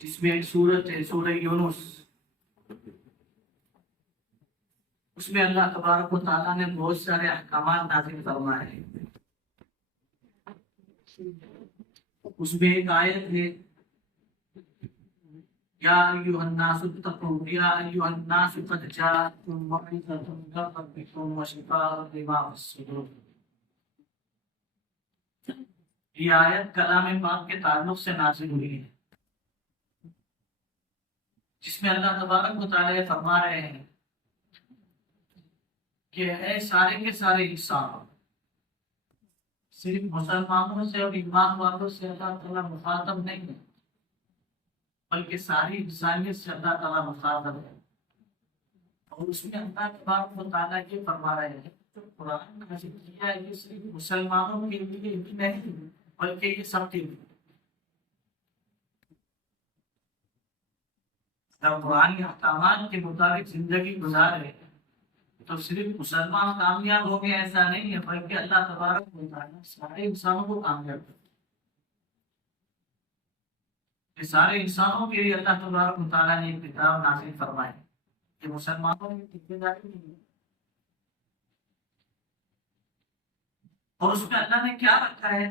جس میں ایک سورت ہے سورہ یونس، اس میں اللہ تبارک و تعالیٰ نے بہت سارے احکامات نازل فرمائے ہیں۔ اس میں ایک آیت ہے یا ایھا الناس اتقوا یا ایھا الناس قد جاءتکم موعظۃ من ربکم وشفاء لما فی الصدور۔ یہ آیت کلام پاک کے تعلق سے نازل ہوئی ہے، جس میں اللہ تبارک و تعالیٰ فرما رہے ہیں کہ اے سارے کے سارے انسان، صرف مسلمانوں سے اور ایمان والوں سے اللہ تعالیٰ مخاطب نہیں ہے، بلکہ ساری انسانیت سے اللہ تعالیٰ مخاطب ہے۔ اور اس میں اللہ تبارک و تعالیٰ یہ فرما رہے ہیں جو قرآن نازل کیا ہے یہ صرف مسلمانوں کے لیے ہی نہیں بلکہ یہ سب کے لیے۔ جب قرآن کے احکامات کے مطابق زندگی گزارے تو صرف مسلمان کامیاب ہو گئے ایسا نہیں ہے، بلکہ اللہ تبارک و تعالیٰ سارے انسانوں کو کامیاب کرے۔ یہ سارے انسانوں کے لیے اللہ تبارک و تعالیٰ نے ایک کتاب نازل فرمائی کہ مسلمانوں کی ذمہ داری نہیں ہے۔ اور اس میں اللہ نے کیا رکھا ہے؟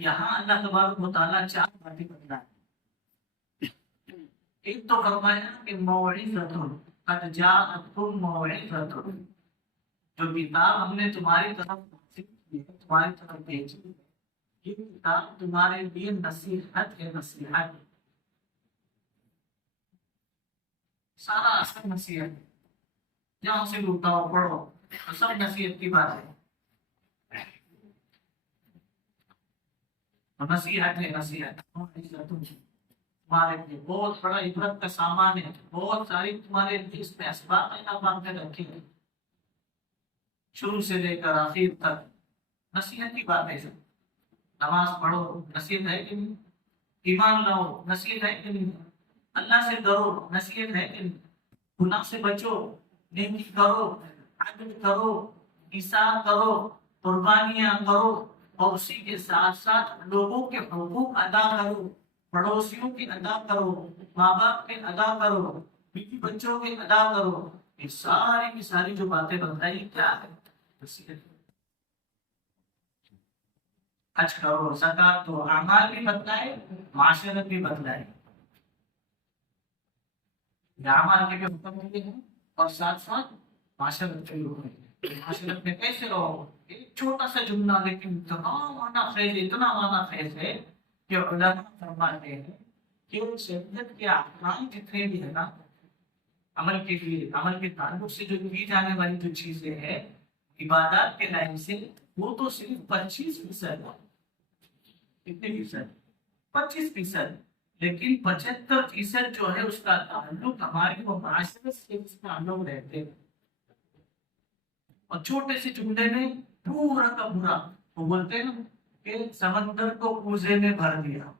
یہاں اللہ تبارک و تعالیٰ چار باتیں بتلائیں۔ ایک تو فرمایا کہ موعظۃ قد جاءتکم موعظۃ، جو کتاب ہم نے تمہاری طرف نازل کی ہے، تمہاری طرف بھیجی ہے، یہ کتاب تمہارے لیے نصیحت ہے، نصیحت سارا اصل نصیحت ہے۔ جہاں سے اٹھاؤ پڑھو تو سب نصیحت کی بات ہے، نصیحت ہے، نصیحت تمہارے لیے بہت بڑا عبرت کا سامان ہے، بہت ساری تمہارے لیے اس میں اسباب اللہ پاک نے رکھے ہیں، شروع سے لے کر آخر تک نصیحت کی بات ہے۔ نماز پڑھو نصیحت ہے کہ نہیں؟ ایمان لاؤ نصیحت ہے کہ نہیں؟ اللہ سے ڈرو نصیحت ہے کہ نہیں؟ گناہ سے بچو، نیکی کرو، عدل کرو، ایثار کرو، قربانیاں کرو، اور اسی کے ساتھ ساتھ لوگوں کے حقوق ادا کرو، پڑوسیوں کی ادا کرو، ماں باپ کے ادا کرو، بیوی بچوں کے ادا کرو۔ یہ ساری کی ساری جو باتیں بتائی کیا ہے؟ نصیحت۔ حج کرو، زکات دو، اعمال بھی بتلائے، معاشرت بھی بتلائے۔ یہ اعمال کے بھی حکم ملے ہیں اور ساتھ ساتھ معاشرت کے حکم ملے ہیں۔ معاشرت میں کیسے رہو؟ ایک چھوٹا سا جملہ لیکن اتنا معنی خیز، اتنا معنی خیز ہے کہ علماء فرماتے ہیں کہ وہ شریعت کے احکام جتنے بھی ہے نا عمل کے لیے، عمل کے تعلق سے جو کی جانے والی جو چیزیں ہیں عبادات کے لائن سے، وہ تو صرف 25% ہے۔ کتنے فیصد؟ 25%۔ لیکن 75% جو ہے اس کا تعلق ہماری وہ معاشرت سے اس کا تعلق رہتے ہیں۔ اور چھوٹے سے جملے میں پورا کا پورا وہ بولتے ہیں کہ سمندر کو کوزے میں بھر دیا،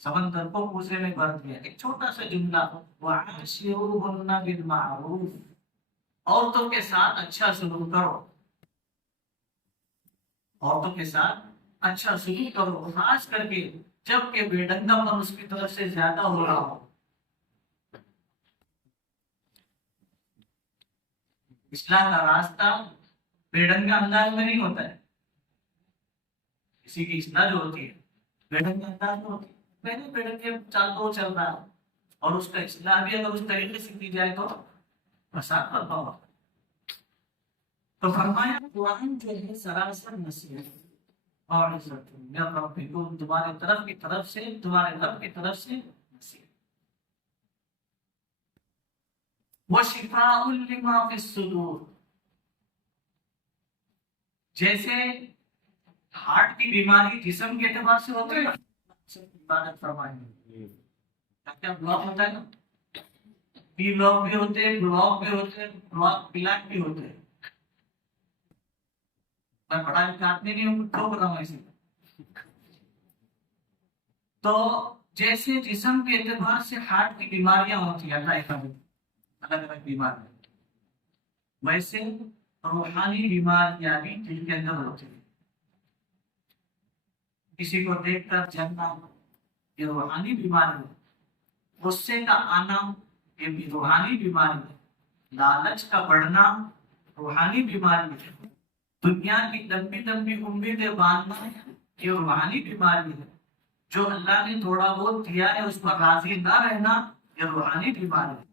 سمندر کو کوزے میں بھر دیا۔ ایک چھوٹا سا جملہ وَعَاشِرُوهُنَّ بِالْمَعْرُوفِ، عورتوں کے ساتھ اچھا سلوک کرو، عورتوں کے ساتھ اچھا سلوک کرو، خاص کر کے جب کہ بے ڈنگا پر اس کی طرف سے زیادہ ہو رہا ہو۔ اصلاح کا راستہ بے ڈنگا انداز میں نہیں ہوتا ہے۔ کسی کی اصلاح جو ہوتی ہے بے ڈنگا انداز میں ہوتی ہے، پہلے بے ڈنگے چل رہا ہے، اور اس کا اصلاح بھی اگر اس طریقے سے کی جائے تو فساد برپا ہوتا ہے۔ تو فرمایا قرآن جو ہے سراسر نصیحت اور عزت تمہارے طرف کی طرف سے، تمہارے رب کی طرف سے نصیحت۔ وَشِفَاءٌ لِمَا فِي الصُّدُورِ، جیسے ہارٹ کی بیماری جسم کے اعتبار سے ہوتی ہے، عبادت فرمائیں کیا بلاک ہوتا ہے نا، بی بلاک بھی ہوتے ہیں، بلاک بھی ہوتے ہیں، بلاک بھی ہوتے ہیں۔ میں پڑھا لکھا آدمی نہیں ہوں، ٹھوک رہا ہوں ایسے۔ تو جیسے جسم کے اعتبار سے ہارٹ کی بیماریاں ہوتی ہیں، الگ الگ بیماریاں، ویسے روحانی بیماریاں بھی دل کے اندر ہوتی ہیں۔ کسی کو دیکھ کر جلنا، یہ روحانی بیماری ہے۔ غصے کا آنا یہ بھی روحانی بیماری ہے۔ لالچ کا بڑھنا روحانی بیماری ہے۔ دنیا کی لمبی لمبی امیدیں باندھنا یہ روحانی بیماری ہے۔ جو اللہ نے تھوڑا بہت دیا ہے اس پر راضی نہ رہنا یہ روحانی بیماری ہے۔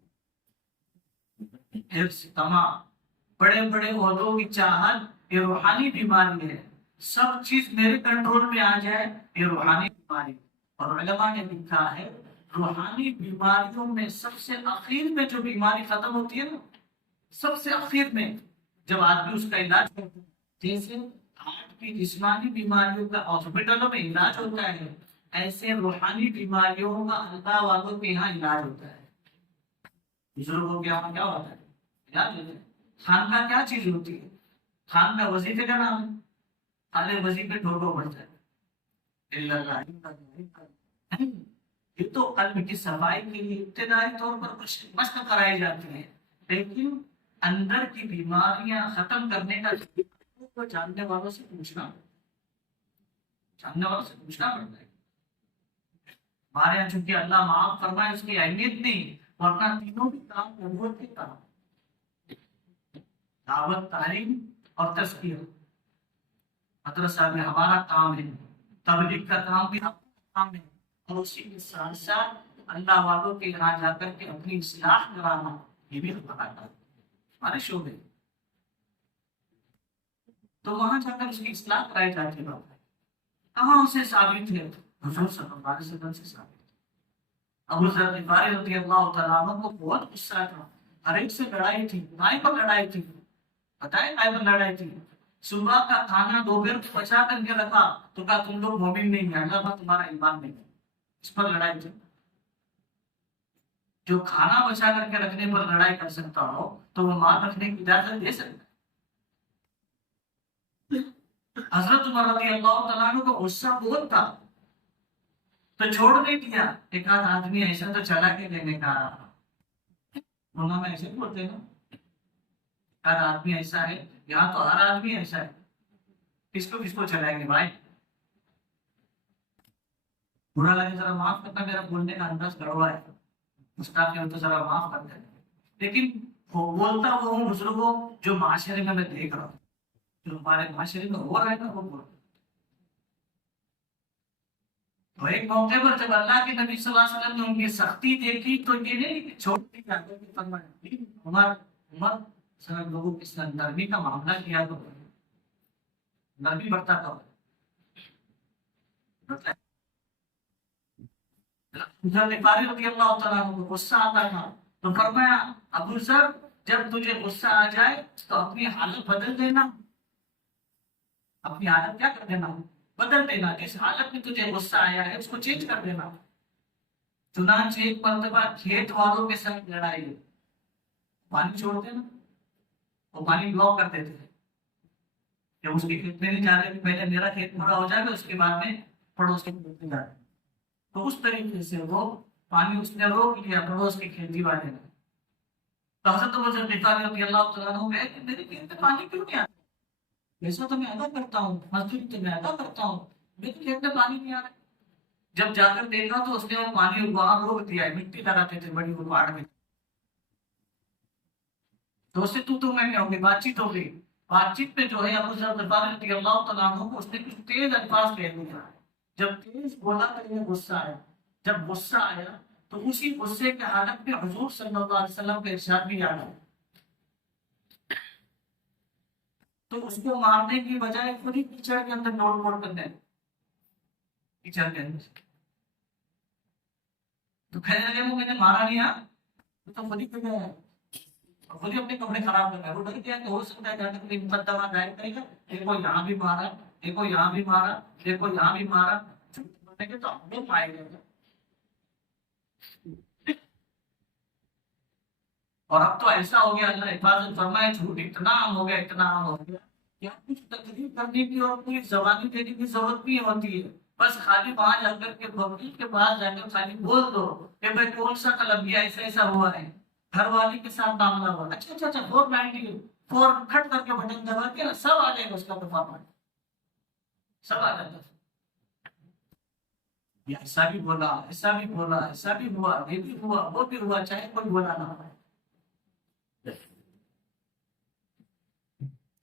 حرص، طمع، بڑے بڑے عہدوں کی چاہت یہ روحانی بیماری ہے۔ سب چیز میرے کنٹرول میں آ جائے یہ روحانی بیماری ہے۔ اور علماء نے لکھا ہے روحانی بیماریوں میں سب سے اخیر میں جو بیماری ختم ہوتی ہے نا، سب سے اخیر میں جب آدمی اس کا علاج کرتا ہے، جیسے ہارٹ کی جسمانی بیماریوں کا ہاسپٹلوں میں علاج ہوتا ہے، ایسے روحانی بیماریوں کا اللہ والوں کے یہاں علاج ہوتا ہے۔ بزرگوں کے یہاں کیا ہوتا ہے؟ علاج ہوتا ہے۔ خانقاہ کیا چیز ہوتی ہے؟ خانقاہ وظیفے کا نام ہے، خالی وظیفے ڈھوڈو بڑھتا ہے۔ یہ تو قلب کی صفائی کے لیے ابتدائی طور پر کچھ مشق کرائی جاتی ہے، لیکن اندر کی بیماریاں ختم کرنے کا جاننے والوں سے پوچھنا پڑتا ہے۔ ہمارے یہاں چونکہ اللہ معاف فرمائے اس کی اہمیت نہیں، ورنہ تینوں بھی کام نبوت کے کام، دعوت، تعلیم اور تزکیہ مدرسہ میں ہمارا کام ہے، تبلیغ کا کام بھی ہمارا کام ہے، اور اسی کے ساتھ ساتھ اللہ والوں کے یہاں جا کر کے اپنی اصلاح کرانا یہ بھی ہمارا کام ہے، ہمارے شعبے۔ تو وہاں جا کر اس کی اصلاح کرائی جاتی ہے۔ کہاں اسے ثابت ہے؟ حضور صلی اللہ علیہ وسلم سے ثابت ہے۔ ابو ذر غفاری رضی اللہ تعالیٰ عنہ کو بہت غصہ تھا، ہر ایک سے لڑائی تھی، بھائی پر لڑائی تھی، بتائیں بھائی پر لڑائی تھی۔ صبح کا کھانا دوپہر کو بچا کر کے رکھا تو کہا تم لوگ مومن نہیں ہیں، اللہ تمہارا ایمان نہیں ہے، اس پر لڑائی تھی۔ جو کھانا بچا کر کے رکھنے پر لڑائی کر سکتا ہو تو وہ مال رکھنے کی اجازت دے سکتا ہے۔ حضرت عمر رضی اللہ تعالیٰ عنہ کو غصہ بہت تھا تو چھوڑ نہیں دیا۔ ایک آدھ آدمی ایسا تو چلا کے لینے کا، میں ایسے بولتے نا، ہر آدمی ایسا ہے، یہاں تو ہر آدمی ایسا ہے، کس کو چلائیں گے بھائی؟ برا لگے ذرا معاف کرنا، میرا بولنے کا انداز گڑبڑ ہے، مستقبل ہو تو ذرا معاف کر دیں۔ لیکن بولتا وہ ہوں بزرگوں جو معاشرے میں دیکھ رہا ہوں، جو ہمارے معاشرے میں ہو رہا ہے نا وہ بول۔ تو ایک موقع پر جب اللہ کے نبی صلی اللہ علیہ وسلم نے ان کی سختی دیکھی تو یہ نہیں کہ چھوٹی عمر لوگوں کے ساتھ نرمی کا معاملہ کیا تو نرمی برتا تھا۔ غفاری رضی اللہ تعالیٰ عنہ کو غصہ آتا تھا تو فرمایا ابو ذر جب تجھے غصہ آ جائے تو اپنی حالت بدل دینا، اپنی حالت کیا کر دینا؟ بدل دینا۔ جس حالت میں تجھے غصہ آیا ہے اس کو چینج کر دینا۔ چنانچہ ایک مرتبہ کھیت والوں کے ساتھ لڑائی، پانی چھوڑتے نا، وہ پانی بلاک کر دیتے تھے، جب اس کے کھیت میں نہیں جا رہے پہلے میرا کھیت پورا ہو جائے گا اس کے بعد میں پڑوس کے کھیت میں جا رہے، تو اس طریقے سے وہ پانی اس نے روک لیا پڑوس کے کھیتی والے نے۔ تو حضرت ابو ذر غفاری رضی اللہ تعالیٰ عنہ کہے کہ میرے کھیت میں پانی کیوں نہیں آتا؟ ویسا تو میں ادا کرتا ہوں، مسجد تو میں ادا کرتا ہوں، میرے کھیت میں پانی نہیں آ رہا۔ جب جا کر دیکھا تو اس نے وہ پانی وہاں روک دیا ہے، مٹی لگاتے تھے بڑی پہاڑ میں۔ تو اس سے تو میں ہوں گی، بات چیت ہو گئی۔ بات چیت میں جو ہے ابو ذر غفاری رضی اللہ تعالیٰ عنہ کو اس نے کچھ تیز الفاظ کہہ دیا۔ جب تیز بولا تو انہیں غصہ آیا، جب غصہ آیا تو اسی غصے کے حالت میں حضور صلی اللہ علیہ وسلم کا ارشاد بھی آیا، تو اس کو مارنے کی بجائے خود ہی کیچڑ کے اندر ڈول ڈول کر دیں، کیچڑ کے اندر۔ تو کہنے لگے وہ میں نے مارا نہیں، تو خود ہی کر گیا ہے، خود ہی اپنے کپڑے خراب کر رہا ہے۔ وہ ڈر گیا کہ ہو سکتا ہے جا کر مقدمہ دائر کرے گا، دیکھو یہاں بھی مارا، دیکھو یہاں بھی مارا، دیکھو یہاں بھی مارا، تو ہمیں پائے گئے۔ اور اب تو ایسا ہو گیا، اللہ حفاظت فرمائے، جھوٹ اتنا عام ہو گیا، اتنا عام ہو گیا کہ کچھ تکلیف کرنے کی اور کوئی زبانی دینے کی ضرورت نہیں ہوتی ہے، بس خالی وہاں جا کر کے وکیل کے پاس جا کر خالی بول دو کہ بھائی کون سا قلم کیا، ایسا ایسا ہوا ہے، گھر والے کے ساتھ معاملہ ہوا، اچھا اچھا اچھا 490 فور کٹ کر کے بٹن دبا کے سب آ جائے گا، اس کا پرفارمنس سب آ جاتا ہے۔ یہ ایسا بھی بولا، ایسا بھی بولا، ایسا بھی ہوا، یہ بھی ہوا، وہ بھی ہوا، چاہے کوئی بولا نہ ہو۔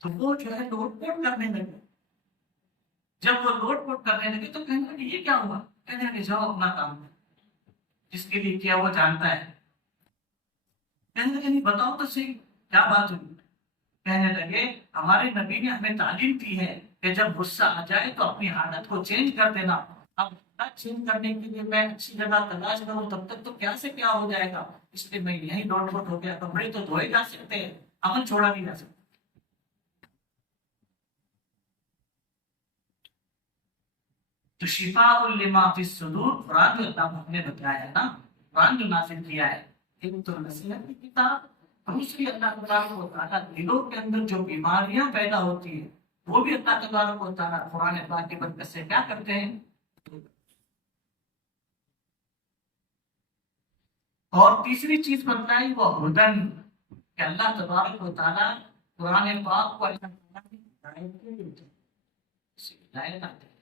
تو وہ جو ہے لوٹ پوٹ کرنے لگے۔ جب وہ لوٹ پوٹ کرنے لگے تو کہنے لگے یہ کیا ہوا؟ کہنے لگے جاؤ اپنا کام کرو، جس کے لیے کیا وہ جانتا ہے۔ کہنے لگے نہیں بتاؤ تو صحیح کیا بات ہوئی؟ کہنے لگے ہمارے نبی نے ہمیں تعلیم دی ہے کہ جب غصہ آ جائے تو اپنی حالت کو چینج کر دینا۔ اب چینج کرنے کے لیے میں اچھی جگہ تلاش کروں تب تک تو کیا سے کیا ہو جائے گا، اس لیے میں یہی لوٹ پوٹ ہو گیا۔ کپڑے تو دھوئے جا سکتے ہیں، عمل چھوڑا نہیں جا سکتا۔ تو شفاء لما فی الصدور، قرآن جو اللہ نے بتایا ہے نا، قرآن جو نازل کیا ہے، ایک تو نصیحت کی کتاب، دوسری اللہ تبارک و تعالیٰ دلوں کے اندر جو بیماریاں پیدا ہوتی ہیں وہ بھی اللہ تبارک و تعالیٰ قرآن پاک کی برکت سے کیا کرتے ہیں۔ اور تیسری چیز بتائی وہ ہدن، کہ اللہ تبارک و تعالیٰ قرآن پاک کو اللہ تعالیٰ کی ہدایت کے لیے ہدایت آتے ہیں۔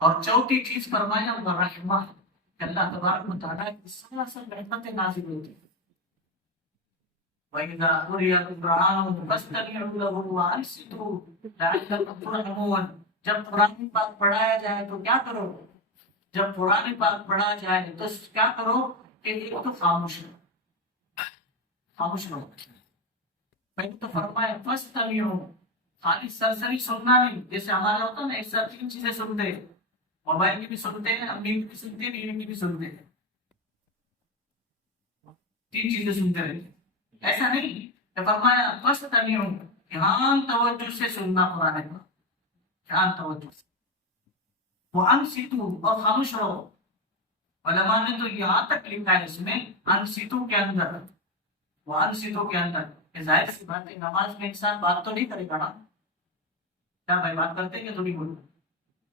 اور چوتھی چیز فرمایا وہ رحمہ، کہ اللہ تبارک و تعالیٰ کی سلاسل رحمتیں نازل ہوتی ہیں۔ وَإِذَا قُرِئَ الْقُرْآنُ فَاسْتَمِعُوا لَهُ وَأَنصِتُوا لَعَلَّكُمْ تُرْحَمُونَ۔ جب قرآن پاک پڑھایا جائے تو کیا کرو؟ جب قرآن پاک پڑھا جائے تو کیا کرو کہ ایک تو خاموش رہو، خاموش رہو۔ پہلے تو فرمایا فَاسْتَمِعُوا، خالی سرسری سننا نہیں، جیسے ہمارا ہوتا نا ایک ساتھ تین چیزیں سنتے ہیں، موبائل کی بھی سنتے ہیں، امی کی بھی سنتے ہیں، بیوی کی بھی سنتے ہیں، تین چیزیں سنتے رہتے ہیں۔ ایسا نہیں کہ فرمایا فَاسْتَمِعُوا، دھیان توجہ سے سننا قرآن کا، دھیان توجہ سے۔ وَأَنصِتُوا، اور خاموش رہو۔ علماء نے تو یہاں تک لکھا ہے اس میں انصتو کے اندر، وَأَنصِتُوا کے اندر، کہ ظاہر سی بات ہے نماز میں انسان بات تو نہیں کرے گا نا، کیا بھائی بات کرتے ہیں کہ تو نہیں بولو؟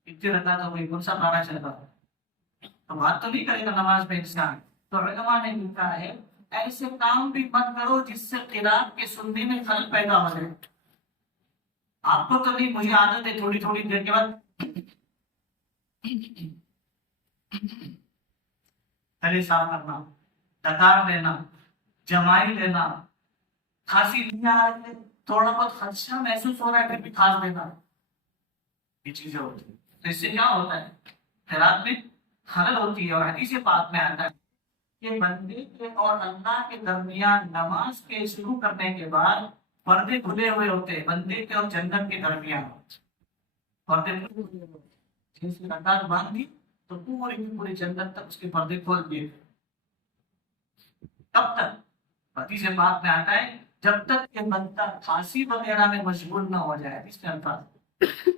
اتنی رکعت ہو گئی، کون سا پارا چل رہا ہے، تو بات تو نہیں کرے گا نماز میں انسان۔ تو علماء نے لکھا ہے ایسے کام بھی مت کرو جس سے قرات کے سننے میں خلل پیدا ہو جائے۔ آپ کو تو نہیں، مجھے عادت ہے تھوڑی تھوڑی دیر کے بعد گلے صاف کرنا، ڈکار لینا، جمائی لینا، کھانسی نہیں آ رہی ہے، تھوڑا بہت خدشہ محسوس ہو رہا ہے پھر بھی کھانس لینا، یہ چیزیں ہوتی ہیں۔ تو اس سے کیا ہوتا ہے؟ قرات میں خلل ہوتی ہے۔ اور حدیث پاک میں آتا ہے کہ بندے کے اور اللہ کے درمیان نماز کے شروع کرنے کے بعد پردے کھلے ہوئے ہوتے ہیں، بندے کے اور جنت کے درمیان پردے کھلے ہوئے ہوتے ہیں۔ جس نے رکعت باندھ دی تو پوری کی پوری جنت تک اس کے پردے کھول دیے۔ کب تک؟ حدیث پاک میں آتا ہے جب تک کہ بندہ کھانسی وغیرہ میں مشغول نہ ہو جائے، اس میں الفاظ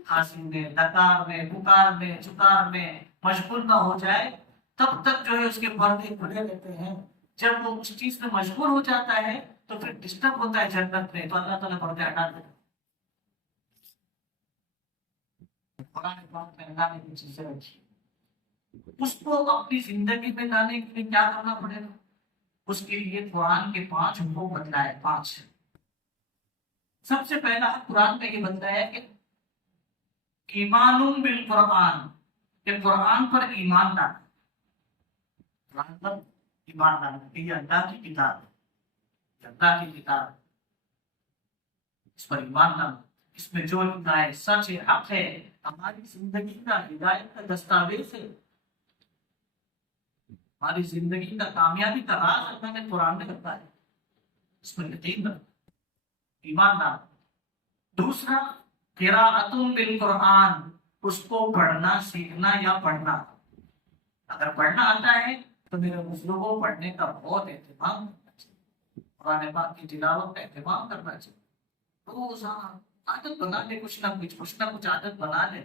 کھانسی میں، ڈکار میں، بخار میں، چکار میں مشغول نہ ہو جائے، تب تک جو ہے اس کے پردے کھلے رہتے ہیں۔ جب وہ اس چیز میں مشغول ہو جاتا ہے تو پھر ڈسٹرب ہوتا ہے جنت میں، تو اللہ تعالیٰ پردے ہٹا دیتا ہے۔ قرآن پاک میں اللہ نے یہ چیزیں رکھی، اس کو اپنی زندگی میں لانے کے لیے کیا کرنا پڑے گا؟ اس کے لیے قرآن کے 5 حقوق بتلائے، 5۔ سب سے پہلا قرآن میں یہ بتلایا کہ ایمان بالقرآن، کہ قرآن پر ایمان لانا، قرآن پر ایمان لانا کہ یہ اللہ کی کتاب ہے، یہ اللہ کی کتاب ہے، اس پر ایمان لانا، اس میں جو لکھا ہے سچ ہے، حق ہے، ہماری زندگی کا ہدایت کا دستاویز ہے، ہماری زندگی کا کامیابی کا راز اللہ نے قرآن میں رکھا ہے، اس پر یقین رکھنا، ایمان لانا۔ دوسرا قراءۃ بالقرآن، اس کو پڑھنا سیکھنا یا پڑھنا۔ اگر پڑھنا آتا ہے تو میرے بزرگوں پڑھنے کا بہت اہتمام کرنا چاہیے، قرآن پاک کی تلاوت کا اہتمام کرنا چاہیے، روزانہ عادت بنا لے، کچھ نہ کچھ عادت بنا لے۔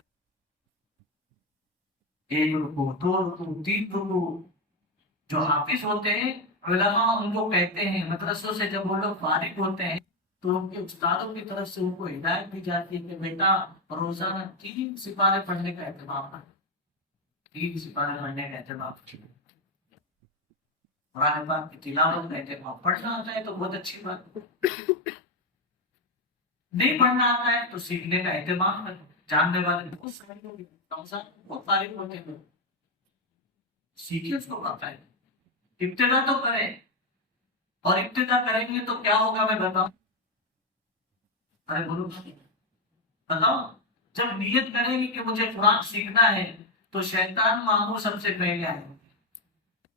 1 رکوع، 2 رکوع، 3 رکوع۔ جو حافظ ہوتے ہیں علماء ان کو کہتے ہیں، مدرسوں سے جب وہ لوگ فارغ ہوتے ہیں تو ان کے استادوں کی طرف سے ان کو ہدایت دی جاتی ہے کہ بیٹا روزانہ 3 سپارے پڑھنے کا اہتمام کریں، 3 سپارے پڑھنے کا اہتمام کریں، قرآن پاک کی تلاوت کا اہتمام۔ پڑھنا آتا ہے تو بہت اچھی بات، نہیں پڑھنا آتا ہے تو سیکھنے کا اہتمام کریں۔ جاننے والے بہت سارے لوگ ہیں، رمضان بہت فارغ ہوتے ہیں، سیکھے اس کو پتا ہے، ابتدا تو کریں، اور ابتدا کریں گے تو کیا ہوگا میں بتاؤں؟ ارے بولو بتاؤ، جب نیت کرے گی کہ مجھے قرآن سیکھنا ہے تو شیطان ماموں سب سے پہلے آئے گا،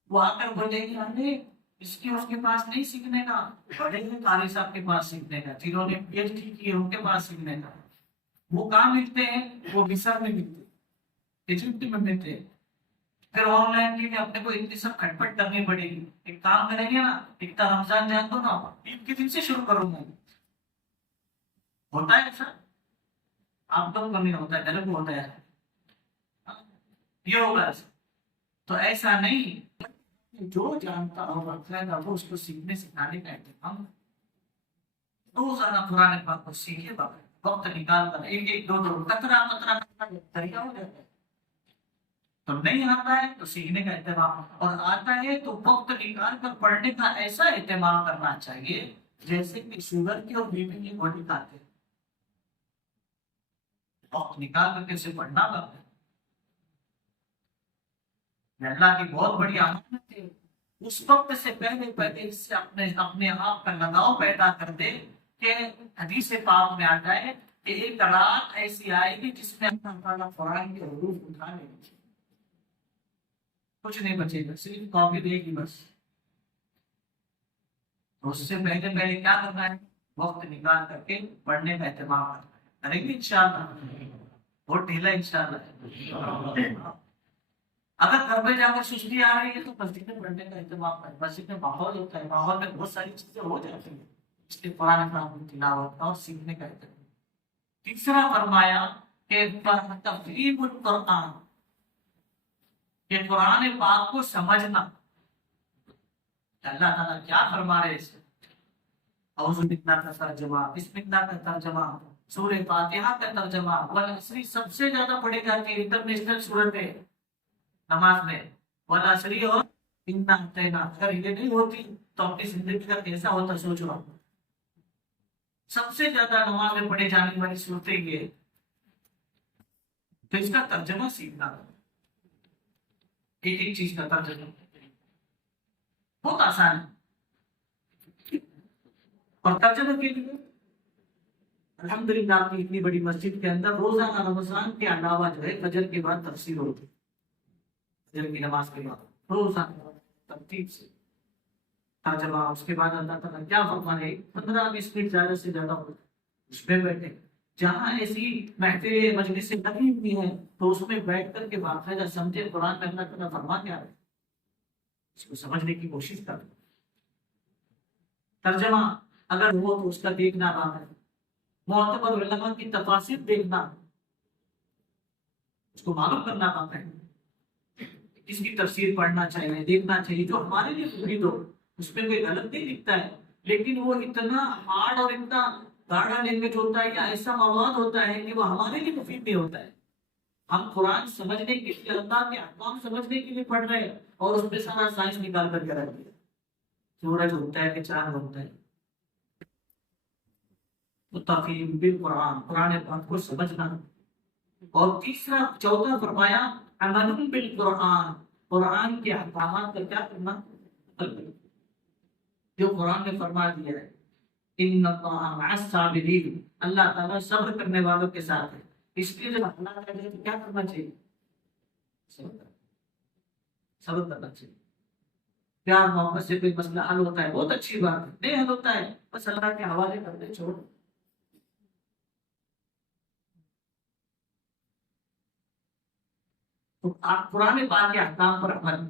وہ آ کر بولے گی ارے اس کے پاس نہیں سیکھنے کا، بڑے ہیں قاری صاحب کے پاس سیکھنے کا، جنہوں نے پی ایچ ڈی کی ہے ان کے پاس سیکھنے کا۔ وہ کہاں ملتے ہیں؟ وہ مصر میں ملتے ہیں، ایجپٹ میں ملتے ہیں۔ پھر آن لائن کے لیے اپنے کو اتنی سب کھٹپٹ کرنی پڑے گی، ایک کام کریں گے نا، اتنا رمضان جان دو نا، عید کے دن سے شروع کروں گا، ہوتا ہے ایسا؟ آپ تو کمی ہوتا ہے، غلط ہوتا ہے، یہ ہوگا ایسا؟ تو ایسا نہیں، جو جانتا ہوگا فائدہ وہ اس کو سیکھنے سکھانے کا اہتمام، روزانہ قرآن پاک کو سیکھے گا، وقت نکال کر ایک ایک دو دو قطرہ قطرہ دریا ہو جاتا ہے۔ تو نہیں آتا ہے تو سیکھنے کا اہتمام، اور آتا ہے تو وقت نکال کر پڑھنے کا ایسا اہتمام کرنا چاہیے جیسے کہ شوگر کی اور بی پی کی گولی کھاتے ہیں، وقت نکال کر کیسے پڑھنا ہوگا۔ اللہ کی بہت بڑی امانت ہے، اس وقت سے پہلے پہلے اس سے اپنے آپ کا لگاؤ پیدا کر دے کہ حدیث پاک میں آتا ہے کہ ایک رات ایسی آئے گی جس میں اللہ تعالیٰ قرآن کے حروف اٹھا لیں گے، کچھ نہیں بچے گا، صرف کاپی دے گی بس۔ تو اس سے پہلے پہلے کیا کرنا ہے؟ وقت نکال کر کے پڑھنے کا اہتمام کرنا ہے، کریں گے انشاءاللہ، بہت ڈھیلا انشاءاللہ۔ اگر گھر میں جا کر سستی آ رہی ہے تو مسجد میں پڑھنے کا اہتمام کریں، مسجد میں ماحول ہوتا ہے، ماحول میں بہت ساری چیزیں ہو جاتی ہیں، اس لیے قرآن پاک کی تلاوت اور سیکھنے کا اہتمام۔ تیسرا فرمایا کہ تفہیم القرآن، کہ قرآن پاک کو سمجھنا، اللہ تعالیٰ کیا فرما رہے اس میں، اعوذ باللہ کا ترجمہ، بسم اللہ کا ترجمہ، سورہ فاتحہ کا ترجمہ، والعصر سب سے زیادہ پڑھی جاتی ہے انٹرنیشنل سورت ہے نماز میں، والعصر اور انا اعطینا، اگر یہ نہیں ہوتی تو اپنی زندگی کا کیسا ہوتا سوچو آپ۔ سب سے زیادہ نماز میں پڑھے جانے والی صورتیں یہ، تو اس کا ترجمہ سیکھنا، ایک ایک چیز کا ترجمہ بہت آسان ہے، اور ترجمہ کے لیے الحمدللہ آپ کی اتنی بڑی مسجد کے اندر روزانہ رمضان کے علاوہ جو ہے فجر کے بعد تفسیر ہوتی ہے، فجر کی نماز کے بعد روزانہ ترتیب سے ترجمہ، اس کے بعد اللہ تعالیٰ کیا فرمانے، 15-20 منٹ زیادہ سے زیادہ ہوتا ہے اس میں بیٹھے، جہاں ایسی محفل مجلس لگی ہوئی ہے تو اس میں بیٹھ کر کے باقاعدہ سمجھے قرآن میں اللہ تعالیٰ فرما کیا ہے، اس کو سمجھنے کی کوشش کر۔ ترجمہ اگر ہو تو اس کا دیکھنا بات ہے، معتبر علماء کی تفاسیر دیکھنا، اس کو معلوم کرنا بات ہے، کس کی تفسیر پڑھنا چاہیے، دیکھنا چاہیے جو ہمارے لیے مفید ہو، اس میں کوئی غلط نہیں دکھتا ہے، لیکن وہ اتنا ہارڈ اور اتنا گاڑا لینگویج ہوتا ہے یا ایسا مواد ہوتا ہے کہ وہ ہمارے لیے مفید نہیں ہوتا ہے۔ ہم قرآن سمجھنے کے لیے، اللہ کے احکام سمجھنے کے لیے پڑھ رہے ہیں، اور اس میں سارا سائنس نکال کر کے رکھ دیا، سورج ہوتا ہے کہ چاند ہوتا ہے۔ تو تفہیم بالقرآن، قرآن پاک کو سمجھنا، اور تیسرا چوتھا فرمایا عمل بالقرآن، قرآن کے احکامات کا کیا کرنا، جو قرآن نے فرما دیا ہے ان اللہ مع الصابرین، اللہ تعالیٰ صبر کرنے والوں کے ساتھ ہے، اس لیے جب اللہ تعالیٰ کیا کرنا چاہیے، صبر کرنا چاہیے۔ پیار محبت سے کوئی مسئلہ حل ہوتا ہے بہت اچھی بات ہے، نہیں حل ہوتا ہے بس اللہ کے حوالے کر دے، چھوڑ۔ تو آپ قرآن پاک کے احکام پر عمل،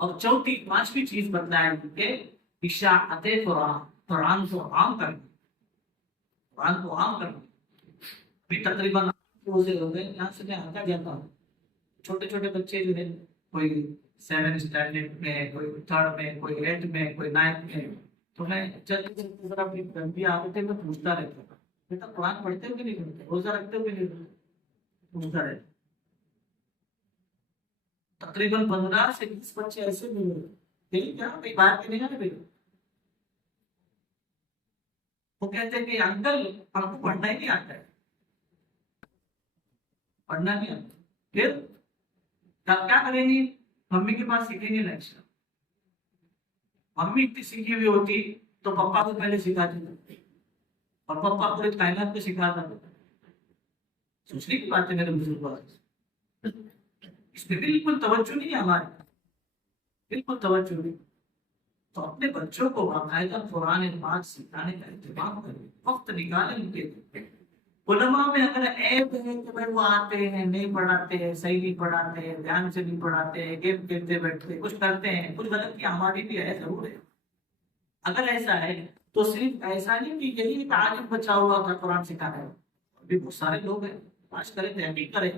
اور چوتھی پانچویں چیز بتلائیں کہ اشاعت قرآن، قرآن کو عام کرنا، قرآن کو عام کرنا۔ بھی تقریباً روزے ہو گئے، یہاں سے میں آتا جاتا ہوں، چھوٹے چھوٹے بچے جو ہے، کوئی 7 اسٹینڈرڈ میں، کوئی 3rd میں، کوئی 8 میں، کوئی 9 میں، تو میں چلتے چلتے ذرا اپنی گھنٹی آتے تھے، میں پوچھتا رہتا تھا بیٹا قرآن پڑھتے ہو کہ نہیں پڑھتے، روزہ رکھتے ہو کہ نہیں رکھتے، پوچھتا رہتا۔ تقریباً 15 سے 20 بچے ایسے بھی ہوئے، دیکھیں کیا بھائی باہر کے نہیں آنے بھائی، وہ کہتے ہیں کہ انکل ہم کو پڑھنا ہی نہیں آتا ہے، پڑھنا نہیں آتا پھر کیا کریں گے؟ ممی کے پاس سیکھیں گے لیکچر. ممی اتنی سیکھی ہوئی ہوتی تو پپا کو پہلے سکھاتی تھی اور پپا پورے کائنات کو سکھاتا تھا. سوچنے کی بات ہے میرے بزرگ، اس میں بالکل توجہ نہیں ہے ہماری، بالکل توجہ نہیں. تو اپنے بچوں کو باقاعدہ قرآن پاک سکھانے کا اہتمام کریں، وقت نکالیں ان کے لیے. علماء میں اگر عیب ہے کہ بھائی وہ آتے ہیں نہیں پڑھاتے ہیں، صحیح نہیں پڑھاتے ہیں، دھیان سے نہیں پڑھاتے ہیں، گیم کھیلتے بیٹھتے کچھ کرتے ہیں، کچھ غلطیاں ہماری بھی ہے ضرور ہے. اگر ایسا ہے تو صرف ایسا نہیں کہ یہی تعلیم بچا ہوا تھا قرآن سکھانے میں، ابھی بہت سارے لوگ ہیں آج کریں تحقیق کریں.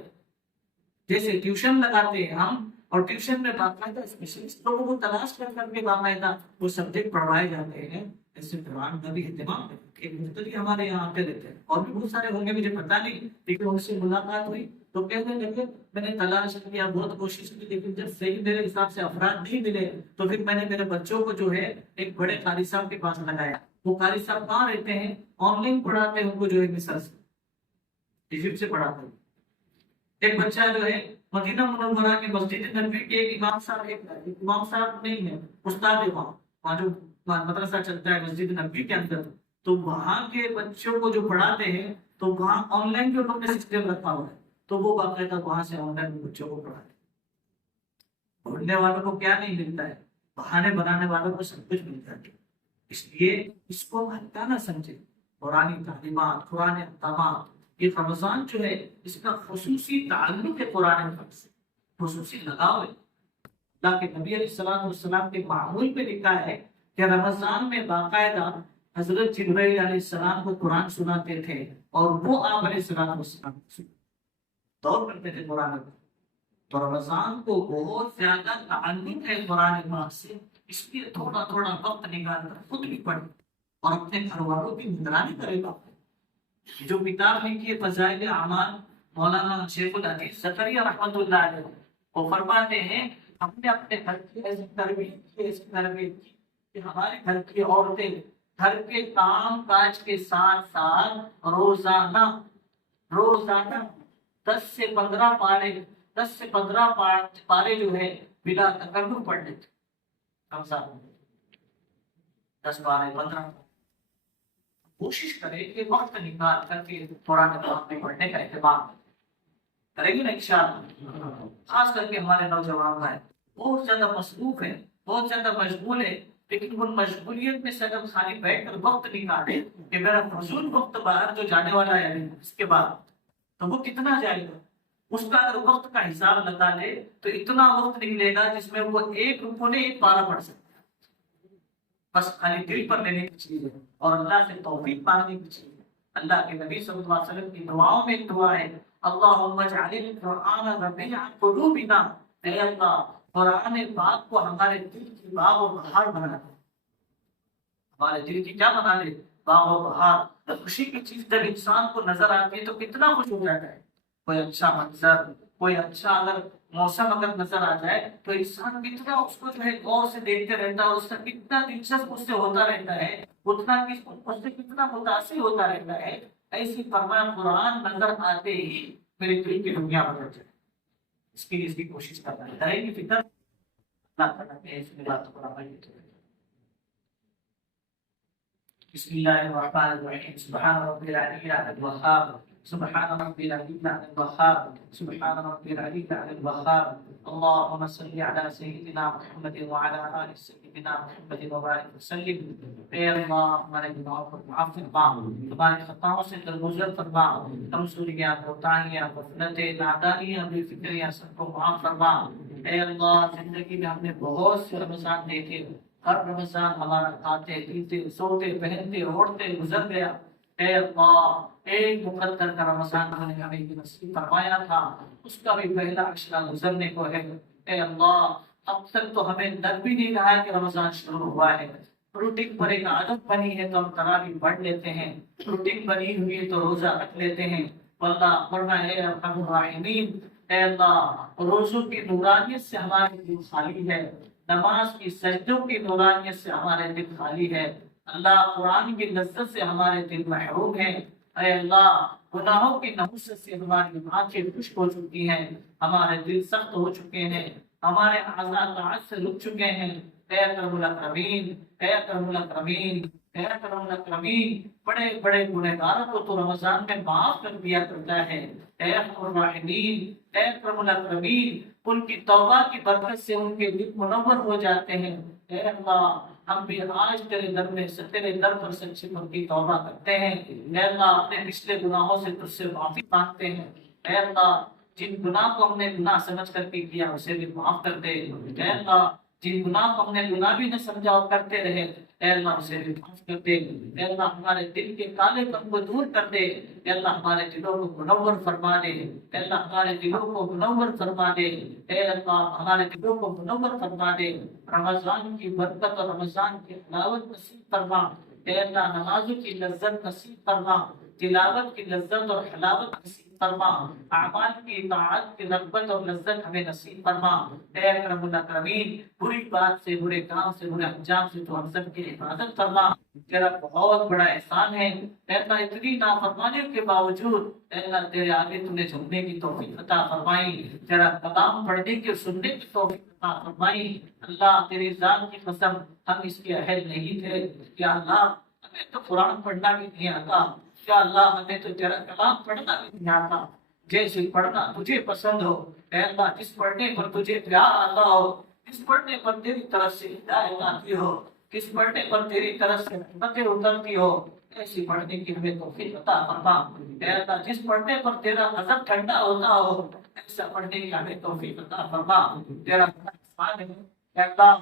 جیسے ٹیوشن لگاتے ہیں ہم، اور ٹیوشن میں باقاعدہ اسپیشلسٹ لوگوں کو تلاش کر کے باقاعدہ وہ سبجیکٹ پڑھوائے جاتے ہیں. ایسے قرآن کا بھی اہتمام ہے. ایک مختلف ہمارے یہاں آتے رہتے ہیں اور بھی بہت سارے ہوں گے مجھے پتا نہیں، لیکن ان سے ملاقات ہوئی تو کہنے لگے میں نے تلاش کیا، بہت کوشش کی، لیکن جب صحیح میرے حساب سے افراد نہیں ملے تو پھر میں نے میرے بچوں کو جو ہے ایک بڑے قاری صاحب کے پاس لگایا. وہ قاری صاحب کہاں رہتے ہیں؟ آن لائن پڑھاتے ہیں ان کو، جو ہے مصر سے، ایجپٹ سے پڑھاتے ہیں. ایک بچہ جو ہے مدینہ منورہ کی مسجد نبوی کے ایک امام صاحب نہیں ہے، استاد ہے وہاں جو مدرسہ چلتا ہے مسجد نبوی کے اندر، تو وہاں کے بچوں کو جو پڑھاتے ہیں تو وہاں آن لائن جو لوگ نے سسٹم رکھا ہوا ہے تو وہ باقاعدہ وہاں سے آن لائن بچوں کو پڑھاتے ہیں. پڑھنے والوں کو کیا نہیں ملتا ہے؟ بہانے بنانے والوں کو سب کچھ مل جاتا ہے. اس لیے اس کو ہلکا نہ سمجھے. قرآن تعلیمات، قرآن احکامات، یہ رمضان جو ہے اس کا خصوصی تعلق ہے قرآن پاک سے، خصوصی لگاؤ ہے. اللہ کے نبی علیہ السلام والسلام کے معمول میں لکھا ہے کہ رمضان میں باقاعدہ حضرت جبرائیل علیہ السلام کو قرآن سناتے تھے اور وہ آپ علیہ السلام والسلام دور کرتے تھے قرآن کو. تو رمضان کو بہت زیادہ تعلق ہے قرآن پاک سے، اس لیے تھوڑا تھوڑا وقت نکال کر خود بھی پڑھے اور اپنے گھر والوں کی نگرانی کرے گا. جو کتاب لکھی ہے فضائل اعمال، مولانا شیخ الحدیث زکریا رحمۃ اللہ علیہ، وہ فرماتے ہیں ہم نے اپنے گھر کی ایسی تربیت کی کہ ہمارے گھر کی عورتیں گھر کے کام کاج کے ساتھ ساتھ روزانہ 10 سے 15 پارے جو ہے بلا تکلف پڑھ لیتے. رمضان 10 پارے 15. کوشش کرے کہ وقت نکال کر کے قرآن پاک میں پڑھنے کا اہتمام کریں گے نا انشاءاللہ. خاص کر کے ہمارے نوجوان بھائی بہت زیادہ مصروف ہے، بہت زیادہ مشغول ہے، لیکن ان مشغولیت میں سے اگر خالی بیٹھ کر وقت نکالے کہ میرا فضول وقت باہر جو جانے والا ہے اس کے بعد تو وہ کتنا جائے گا، اس کا اگر وقت کا حساب لگا لے تو اتنا وقت نکلے گا جس میں وہ ایک رکوع ایک پارہ پڑھ سکتا ہے. بس خالی دل پر لینے کی چیز ہے اور اللہ سے توفیق مانگنے کی چیز ہے. اللہ کے نبی صلی اللہ علیہ وسلم کی دعاؤں میں ایک دعا ہے، اللہم اجعل القرآن ربیع قلوبنا، اے اللہ قرآن پاک کو ہمارے دل کی باغ و بہار بنا دے. ہمارے دل کی کیا بنا دے؟ باغ و بہار. خوشی کی چیز جب انسان کو نظر آتی ہے تو کتنا خوش ہو جاتا ہے. کوئی اچھا منظر، کوئی اچھا اگر موسم اگر نظر آ جائے تو انسان کتنا اس کو جو ہے غور سے دیکھتے رہتا ہے، اس کا کتنا دلچسپ اس سے ہوتا رہتا ہے، اتنا اس سے کتنا متاثر ہوتا رہتا ہے. ایسی فرمایا قرآن نظر آتے ہی میرے دل کی دنیا بدل جائے. اس کے لیے اس کی کوشش کرنا ہے، کریں گی فکر اللہ تعالیٰ نے اس میں بات کو بسم اللہ الرحمن الرحیم. سبحان ربی العلی الوہاب، سبحان ربی العلی الوہاب، سبحان ربی العلی الوہاب. اللهم صل على سيدنا محمد وعلى آل سيدنا محمد وبارك وسلم. اے اللہ ہمارے گناہوں کو معاف فرما، ہماری خطاؤں سے درگزر فرما، کمزوریاں، کوتاہیاں، غفلتیں، نادانیاں، بے فکریاں سب کو معاف فرما. اے اللہ زندگی میں ہم نے بہت سے رمضان دیکھے، ہر رمضان ہمارا کھاتے پیتے سوتے پہنتے اوڑھتے گزر گیا. اے اللہ ایک مقدر کا رمضان ہمیں نصیب فرمایا تھا، اس کا بھی پہلا عشرہ گزرنے کو ہے. اے اللہ اب تک تو ہمیں لگ بھی نہیں رہا کہ رمضان شروع ہوا ہے. روٹین پر ایک عادت بنی ہے تو ہم تراویح پڑھ لیتے ہیں، روٹین بنی ہوئی ہے تو روزہ رکھ لیتے ہیں. اللہ پڑھنا ہے ارحم الراحمین. اے اللہ روزوں کی نورانیت سے ہمارے دل خالی ہے، نماز کی سجدوں کی نورانیت سے ہمارے دل خالی ہے. اللہ قرآن کی لذت سے ہمارے دل محروم ہیں. اے اللہ گناہوں کی نحوست سے ہماری آنکھیں خشک ہو چکی ہیں، ہمارے دل سخت ہو چکے ہیں، ہمارے اعضاء طاعت سے رک چکے ہیں۔ اے اکرم الاکرمین، اے اکرم الاکرمین، اے اکرم الاکرمین، بڑے بڑے گنہگاروں کو تو رمضان میں معاف کر دیا کرتا ہے۔ اے ارحم الراحمین، اے اکرم الاکرمین، ان کی توبہ کی برکت سے ان کے دل منور ہو جاتے ہیں۔ اے اللہ، ہم بھی آج تیرے در میں سے تیرے در پر سچی من کی توبہ کرتے ہیں۔ اے اللہ، اپنے پچھلے گناہوں سے تجھ سے معافی مانگتے ہیں۔ اے اللہ، جن گناہ کو ہم نے گناہ سمجھ کر کے کیا اسے بھی معاف کر دے۔ اے اللہ، جن گناہ کو ہم نے گناہ بھی نہ سمجھا اور کرتے رہے، اے اللہ اسے بھی معاف کر دے۔ اے اللہ، ہمارے دل کے کالے پن کو دور کر دے۔ اے اللہ، ہمارے دلوں کو منور فرما دے۔ اے اللہ، ہمارے دلوں کو منور فرما دے۔ اے اللہ، ہمارے دلوں کو منور فرما دے۔ رمضان کی برکت اور رمضان کی حلاوت نصیب فرما۔ اے اللہ، نمازوں کی لذت نصیب فرما، تلاوت کی لذت اور حلاوت نصیب فرما، اعمال کی اطاعت کی رغبت اور لذت ہمیں نصیب فرما۔ اے اکرم الاکرمین، بری بات سے، برے کام سے، برے انجام سے تو ہم سب کی حفاظت فرما۔ تیرا بہت بڑا احسان ہے اے اللہ، اتنی نافرمانیوں کے باوجود اے اللہ تیرے آگے تو نے جھکنے کی توفیق عطا فرمائی، تیرا کلام پڑھنے کی اور سننے کی توفیق عطا فرمائی۔ اللہ، تیری ذات کی قسم، ہم اس کے اہل نہیں تھے۔ یا اللہ، ہمیں تو قرآن پڑھنا بھی نہیں آتا، یا اللہ ہمیں تو تیرا کلام پڑھنا بھی نہیں آتا۔ جیسے پڑھنا تجھے پسند ہو اے اللہ، جس پڑھنے پر تجھے پیار آتا ہو، جس پڑھنے پر تیری طرف سے ہدایت آتی ہو، کس پڑھنے پر تیری طرف سے رحمتیں اترتی ہو، ایسی پڑھنے کی ہمیں توفیق عطا فرما۔ اے اللہ، جس پڑھنے پر تیرا غضب ٹھنڈا ہوتا ہو، ایسا پڑھنے کی ہمیں توفیق عطا فرما۔ تیرا احسان ہے اے اللہ،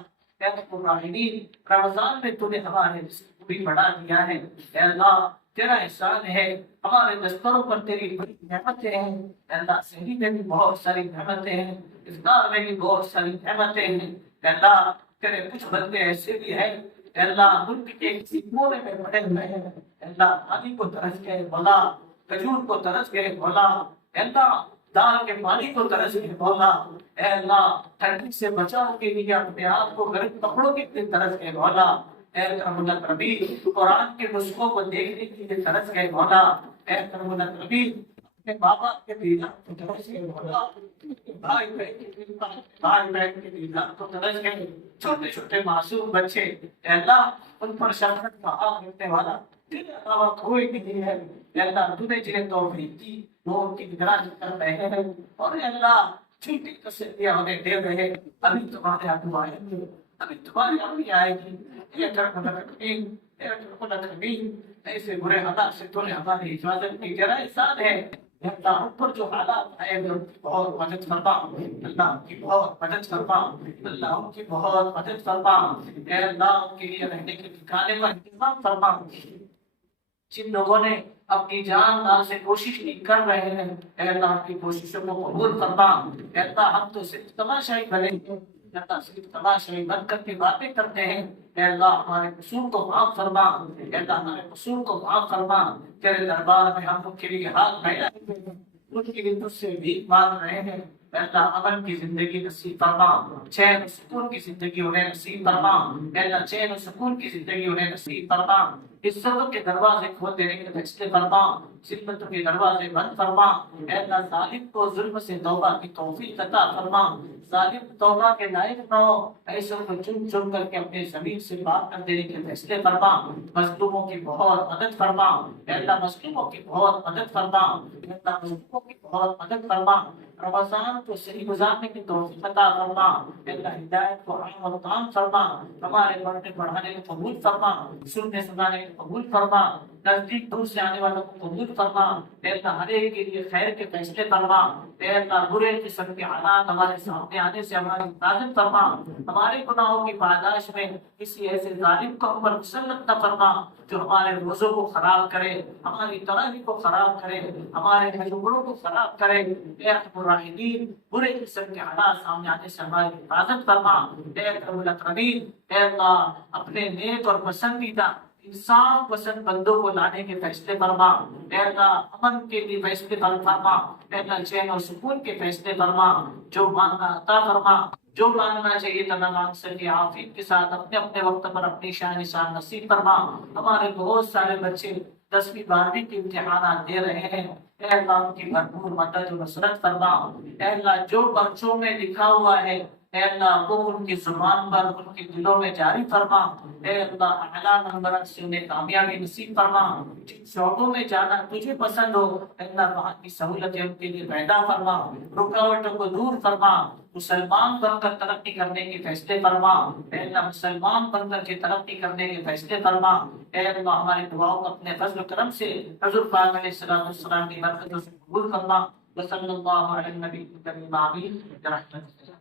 اے رب الراحمین، رمضان میں تو نے ہمارے رزق کو بھی بڑھا دیا ہے۔ اے اللہ، تیرا احسان ہے، ہمارے دستروں پر تیری بڑی نعمتیں ہیں۔ اے اللہ، سحری میں بھی بہت ساری نعمتیں ہیں، افطار میں بھی بہت ساری نعمتیں ہیں۔ اے اللہ، تیرے کچھ بندے ایسے بھی ہیں اے اللہ، ملک کے کسی کونے میں پڑے ہوئے ہیں، اے اللہ پانی کو ترس گئے مولا، کھجور کو ترس گئے مولا، اے اللہ دال کے پانی کو ترس گئے مولا، اے اللہ ٹھنڈی سے بچاؤ کے لیے اپنے آپ کو گرم کپڑوں کے لیے ترس گئے مولا، اے کرم الکرمی، قرآن کے نسخوں کو دیکھنے کے لیے ترس گئے مولا، اے کرم الکرمی، اپنے ماں باپ کے دیدار کو ترس گئے مولا، بھائی بہن کے دیدار کو ترس گئے، چھوٹے چھوٹے معصوم بچے، اے اللہ ان پر شفقت کا ہاتھ رکھنے والا تیرے علاوہ کوئی نہیں ہے۔ اے اللہ، تو نے جنہیں توفیق دی وہ ان کی نگرانی کر رہے ہیں، اور اے اللہ چھوٹی تسلیاں انہیں دے رہے ہیں۔ ابھی تمہارے آگے آئیں گے، ابھی تمہاری آگے آئے گی۔ اے کرم الرحیم، اے کرم الرحیم، ایسے برے حالات سے تو نے ہماری حفاظت کی، تیرا احسان ہے۔ اے اللہ، ان پر جو حالات آئے ہیں ان کی بہت مدد فرما، اللہ ان کی بہت مدد فرما، اللہ ان کی بہت مدد فرما، اے اللہ ان کے لیے رہنے کے ٹھکانے کا انتظام فرما۔ جن لوگوں نے اپنی جان مال سے کوشش نہیں کر رہے ہیں، اے اللہ ان کی کوششوں کو قبول فرما۔ اے اللہ، ہم تو صرف تماشائی بنے ہیں، اے اللہ صرف تماشائی بن کر کے باتیں کرتے ہیں۔ اے اللہ ہمارے قصور کو معاف فرما، اے اللہ ہمارے قصور کو معاف فرما۔ تیرے دربار میں ہم ان کے لیے ہاتھ پھیلائے ہوئے ہیں، ان کے لیے تجھ سے بھیک مانگ رہے ہیں۔ اے اللہ امن کی زندگی نصیب فرما، چین و سکون کی زندگی انہیں نصیب فرما۔ اے اللہ چین و سکون کی زندگی انہیں نصیب فرما۔ عزتوں کے دروازے کھول دینے کے فیصلے فرما، ذلتوں کے دروازے بند فرما۔ اے اللہ ظالم کو ظلم سے توبہ کی توفیق عطا فرما، ظالم توبہ کے لائق نہ ہو، ایسوں کو چن چن کر کے اپنے زمین سے باہر کر دینے کے فیصلے فرما۔ مظلوموں کی بہت مدد فرما، اے اللہ مظلوموں کی بہت مدد فرما، اے اللہ مظلوموں کی بہت مدد فرما۔ رمضان کو صحیح گزارنے کی توفیق عطا فرما، اے اللہ ہدایت کو عام اور تام فرما، ہمارے پڑھنے پڑھانے کو قبول فرما، سننے سنانے کو قبول فرما، نزدیک دور سے آنے والوں کو قبول فرما۔ اے اللہ ہر ایک کے لیے خیر کے فیصلے فرما، اے اللہ برے قسم کے حالات ہمارے سامنے آنے سے ہماری حفاظت فرما، ہمارے گناہوں کی پاداش میں کسی ایسے ظالم کو ہم پر مسلط نہ فرما جو ہمارے روزوں کو خراب کرے، ہماری تراویح کو خراب کرے، ہمارے جھگڑوں کو خراب کرے۔ اے ارحم الراحمین، برے قسم کے حالات سامنے آنے سے ہماری حفاظت فرما۔ اے اکرم الاکرمین، اے اللہ اپنے نیک اور پسندیدہ انصاف پسند بندوں کو لانے کے فیصلے فرما، اے اللہ امن کے لیے فیصلے فرما، اے اللہ چین اور سکون کے فیصلے فرما، جو مانگنا عطا فرما، جو مانگنا چاہیے تھا نہ مانگ سکے، عافیت کے ساتھ اپنے اپنے وقت پر اپنی شان نصیب فرما۔ ہمارے بہت سارے بچے 10ویں 12ویں کے امتحانات دے رہے ہیں، اے اللہ ان کی بھرپور مدد و نصرت فرما۔ اے اللہ جو پرچوں میں لکھا ہوا ہے اے اللہ وہ ان کی زبان پر ان کے دلوں میں جاری فرما۔ اے اللہ اعلیٰ نمبر سے انہیں کامیابی نصیب فرما۔ جن شعبوں میں جانا تجھے پسند ہو اے اللہ وہاں کی سہولتیں ان کے لیے پیدا فرما، رکاوٹوں کو دور فرما۔ مسلمان بن کر ترقی کرنے کے فیصلے فرما، اے اللہ مسلمان بن کر کے ترقی کرنے کے فیصلے فرما۔ اے اللہ ہماری دعاؤں کو اپنے فضل و کرم سے حضور پاک علیہ السلام کی برکتوں سے قبول فرما۔ وصلی اللہ علی النبی الکریم آمین برحمتک۔